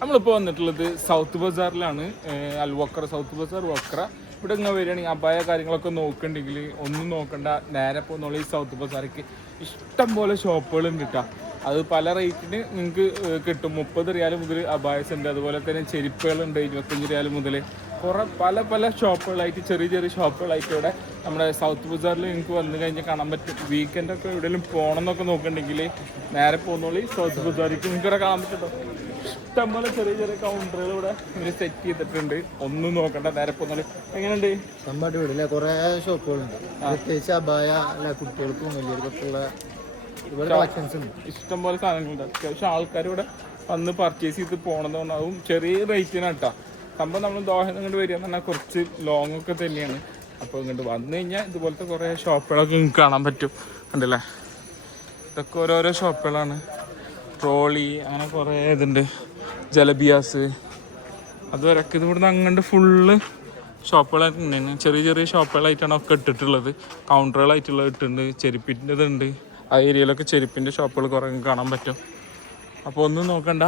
നമ്മളിപ്പോൾ വന്നിട്ടുള്ളത് south ബസാറിലാണ്. Al Wakrah south Bazar വക്ര. ഇവിടെ ഇങ്ങനെ വരികയാണെങ്കിൽ അപായ കാര്യങ്ങളൊക്കെ നോക്കണ്ടെങ്കിൽ ഒന്നും നോക്കണ്ട, നേരെ പോകുന്നുള്ള ഈ സൗത്ത് ബസാർക്ക് ഇഷ്ടം പോലെ ഷോപ്പുകളുണ്ട് കേട്ടോ. അത് പല റേറ്റിന് നിങ്ങൾക്ക് കിട്ടും. 30 റിയാൽ മുതൽ അബായസ് ഉണ്ട്, അതുപോലെ തന്നെ ചെരുപ്പുകളുണ്ട് 25 റിയാൽ മുതൽ. കുറേ പല ഷോപ്പുകളായിട്ട്, ചെറിയ ചെറിയ ഷോപ്പുകളായിട്ട് ഇവിടെ നമ്മുടെ സൗത്ത് ബസാറിൽ നിങ്ങൾക്ക് വന്നു കഴിഞ്ഞാൽ കാണാൻ പറ്റും. വീക്കെൻഡൊക്കെ എവിടെയെങ്കിലും പോകണം എന്നൊക്കെ നോക്കണ്ടെങ്കിൽ നേരെ പോകുന്നോളി സൗത്ത് ബസാർക്ക് നിങ്ങൾക്ക് ഇവിടെ കാണാൻ പറ്റുമോ. ഇഷ്ടംപോലെ ചെറിയ ചെറിയ കൗണ്ടറുകൾ ഇവിടെ ഇങ്ങനെ സെറ്റ് ചെയ്തിട്ടുണ്ട്. ഒന്നും നോക്കണ്ട, നേരെ പോകുന്നോളി. എങ്ങനെയുണ്ട്? വീടില്ലേ കുറേ ഷോപ്പുകളുണ്ട്, പ്രത്യേകിച്ച് അബായ അല്ല കുട്ടികൾക്കും വലിയവർക്കൊക്കെയുള്ള ഇഷ്ടംപോലെ സാധനങ്ങളുണ്ട്. അത്യാവശ്യം ആൾക്കാർ ഇവിടെ വന്ന് പർച്ചേസ് ചെയ്ത് പോകണമെന്ന് പറഞ്ഞാൽ അതും ചെറിയ റേറ്റിനാണ് കേട്ടോ. സംഭവം നമ്മൾ ദോഹയിൽ ഇങ്ങോട്ട് വരിക എന്ന് പറഞ്ഞാൽ കുറച്ച് ലോങ് ഒക്കെ തന്നെയാണ്. അപ്പോൾ ഇങ്ങോട്ട് വന്നു കഴിഞ്ഞാൽ ഇതുപോലത്തെ കുറേ ഷോപ്പുകളൊക്കെ നിങ്ങൾക്ക് കാണാൻ പറ്റും. ഉണ്ടല്ലേ, ഇതൊക്കെ ഓരോരോ ഷോപ്പുകളാണ്. ട്രോളി അങ്ങനെ കുറേ ഇതുണ്ട്, ജലബിയാസ് അതുവരെയൊക്കെ. ഇത് ഇവിടുന്ന് അങ്ങോട്ട് ഫുള്ള് ഷോപ്പുകളായിട്ട് തന്നെയാണ്. ചെറിയ ചെറിയ ഷോപ്പുകളായിട്ടാണ് ഒക്കെ ഇട്ടിട്ടുള്ളത്. കൗണ്ടറുകളായിട്ടുള്ളത് ഇട്ടിട്ടുണ്ട്. ചെരുപ്പിൻ്റെ ഇതുണ്ട്. ആ ഏരിയയിലൊക്കെ ചെരുപ്പിൻ്റെ ഷോപ്പുകൾ കുറേ കാണാൻ പറ്റും. അപ്പോൾ ഒന്നും നോക്കണ്ട,